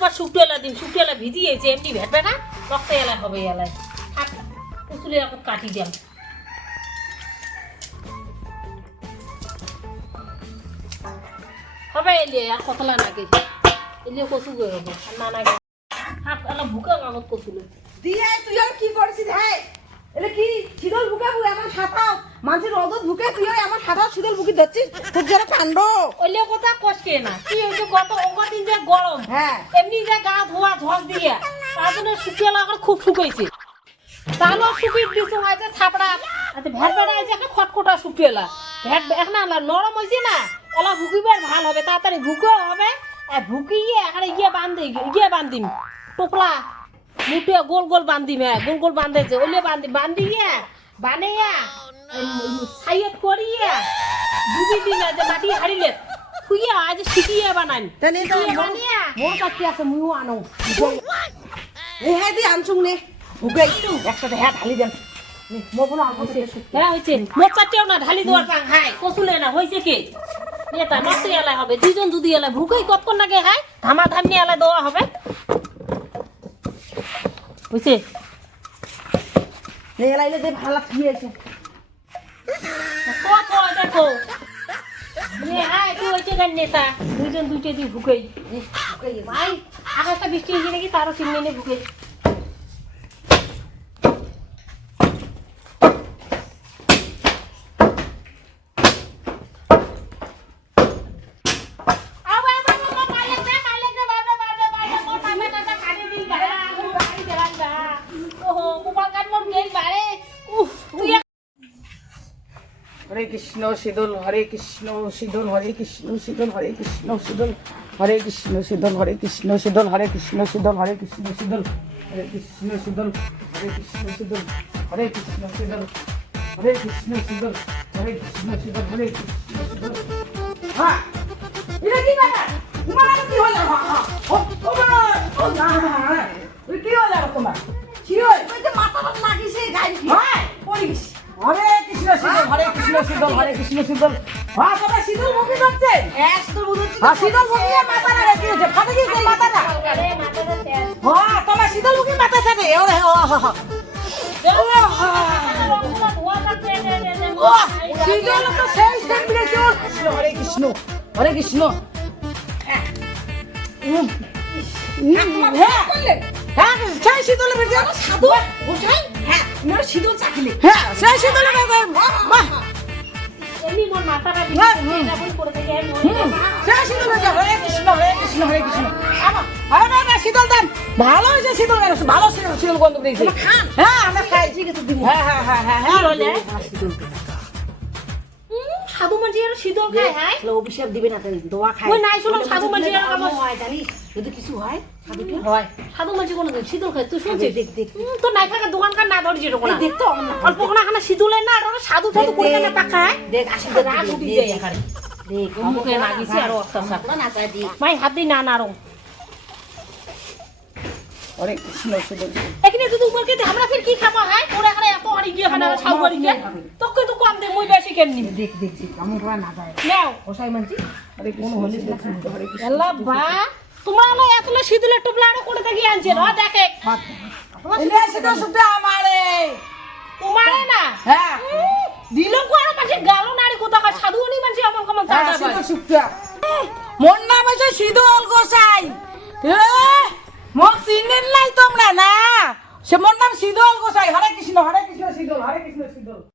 তারপর শুকটো এলা দিন শুকটো এলা ভিজিয়েছে এমনি ভেটবে না রক্ত এলা হবে এলায় থাক কুচুলে এখন কাটি দিলাম হবে এলিয়ে আর কতলা নাগে এলিয়ে কচু গয়ে হবে আর না নাগে থাক এলা ভুকে কাগজ কচুলে দিয়ে তুই আর কি করছিস হ্যাঁ এটা কি শীতল বুকে আমার সাঁতাও মানুষের রোদ বুকে তুই আমার সাঁতাও শীতল বুকে ধরছিস তোর যারা কাণ্ড ওইলে কথা কষ্টে না কি হয়েছে গত দিন যে গরম হ্যাঁ এমনি যে গা ধোয়া ঝস দিয়ে তার জন্য শুকিয়ে লাগা খুব শুকাইছে চালো শুকিয়ে দিছে হয়েছে ছাপড়া আচ্ছা ভ্যাট বেড়া আছে একটা খটখটা শুকিয়েলা ভ্যাট এখন নরম হয়েছে না এলা ভুকিবার ভাল হবে তাড়াতাড়ি ভুকেও হবে আর ভুকিয়ে এখানে গিয়ে বান্ধিম টোপলা মুটে গোল গোল বান্ধিম হ্যাঁ গোল গোল বান্ধেছে ওইলে বান্ধিয়ে বানাইয়া সাইয়েত করিয়ে ডুবি দিলে যে মাটি হারিলে খুইয়া আজ শিখিয়ে বানাই তাহলে বানিয়া মোর কাছে আছে মুইও আনো এই হ্যাঁ দি আনছুং নে বুকে একসাথে হ্যাঁ ঢালি দেন মোর কোনো আলবসে হ্যাঁ হইছে মোর চারটেও না ঢালি দেওয়ার পাং হাই কসুলে না হইছে কি এটা নষ্ট এলা হবে দুইজন যদি এলা ভুকেই কতক্ষণ লাগে হাই ধামা ধামনি এলা দেওয়া হবে হইছে নে এলাইলে দে ভালো লাগিয়েছে কত দেখো নে হাই তুই হইছে গান নেতা দুইজন দুইটে দি ভুকেই ভাই আকাশটা বৃষ্টি হয়েছে নাকি তারও চিমনি নে ভুকেই হরে কৃষ্ণ শীতল হরে কৃষ্ণ শীতল হরে কৃষ্ণ শীতল হরে কৃষ্ণ শীতল হরে কৃষ্ণ শীতল হরে কৃষ্ণ শীতল হরে কৃষ্ণ শীতল হরে কৃষ্ণ শীতল হরে কৃষ্ণ শীতল হরে কৃষ্ণ শীতল হরে কৃষ্ণ শীতল হরে কৃষ্ণ শীতল হরে কৃষ্ণ শীতল হরে কৃষ্ণ শীতল হ্যাঁ এটা কি ব্যাপার তোমার কি হলো ও ও না না কি হলো তোমার কি হলো ওই যে মাথাটা লাগিছে গাই হ্যাঁ পড়িস হরে কৃষ্ণ শীতল হরে কৃষ্ণ শীতল হরে কৃষ্ণ শীতল হ্যাঁ তোমার শীতল মুখে যাচ্ছে হ্যাঁ শীতল মুখে হ্যাঁ শীতল মুখে মাথা না রেখে দিয়েছে ফাটে গিয়েছে মাথাটা হ্যাঁ তোমার শীতল মুখে মাথা সাথে ওরে ও শীতল তো সেই সেম বিলেছে হরে কৃষ্ণ হরে কৃষ্ণ হ্যাঁ হ্যাঁ সেই শীতল বেরিয়ে যাবো সাধু বসাই হ্যাঁ তোমার শীতল চাকিলে হ্যাঁ সেই শীতল বাহ এমনি মোর মাথাটা ডাবল করে থেকে সেই শীতল হরে কৃষ্ণ হরে কৃষ্ণ হরে কৃষ্ণ আরে না না শীতল দেন ভালো হয়েছে শীতল ভালো শীতল গন্ধ দিয়েছে হ্যাঁ আমরা খাই ঠিক আছে দিব হ্যাঁ হ্যাঁ হ্যাঁ হ্যাঁ কি হলে সাধু মাঝি আর শীতল খায় হ্যাঁ অভিশাপ দিবে না দোয়া খায় ওই নাই শুনো সাধু মাঝি আর আমার হয় জানিস যদি কিছু হয় সাধু কি হয় সাধু মাঝি কোন শীতল খায় তুই শুনছিস দেখ দেখ তো নাই থাকা দোকানকার না ধরি যেটা কোনা দেখ তো অল্প কোনা খানা শীতল না আর সাধু সাধু করে না পাখায় দেখ আসি রাগ উঠি যায় এখানে দেখ মুখে লাগিছে আর অত্যাচার না চাই দি মাই হাত দি না নারো হরে কৃষ্ণ শীতল এখানে যদি উপরকে দে আমরা ফির কি খাবো হয় ওরে এখানে এত হাড়ি গিয়ে খানা ছাউ করি কে তোকে তো কম দে মই বেশি কেন নি দেখ দেখ দেখ কেমন করে না যায় নাও ওসাই মানছি আরে কোন হলি হরে কৃষ্ণ আল্লাহ বা তোমার না এতলা শীতলের টুপলা আর কোন থেকে আনছে না দেখে এলে শীতল সুতে আমারে তোমারে না হ্যাঁ দিলম কো আর মাঝে গালো নাড়ি কোথা কা সাধু নি মানছে আমন কমন চাটা শীতল সুতে মন না বসে শীতল গোসাই মোক চিনেন নাই তোমরা না সে মোর নাম শীতল গোসাই হরে কৃষ্ণ শীতল হরে কৃষ্ণ শীতল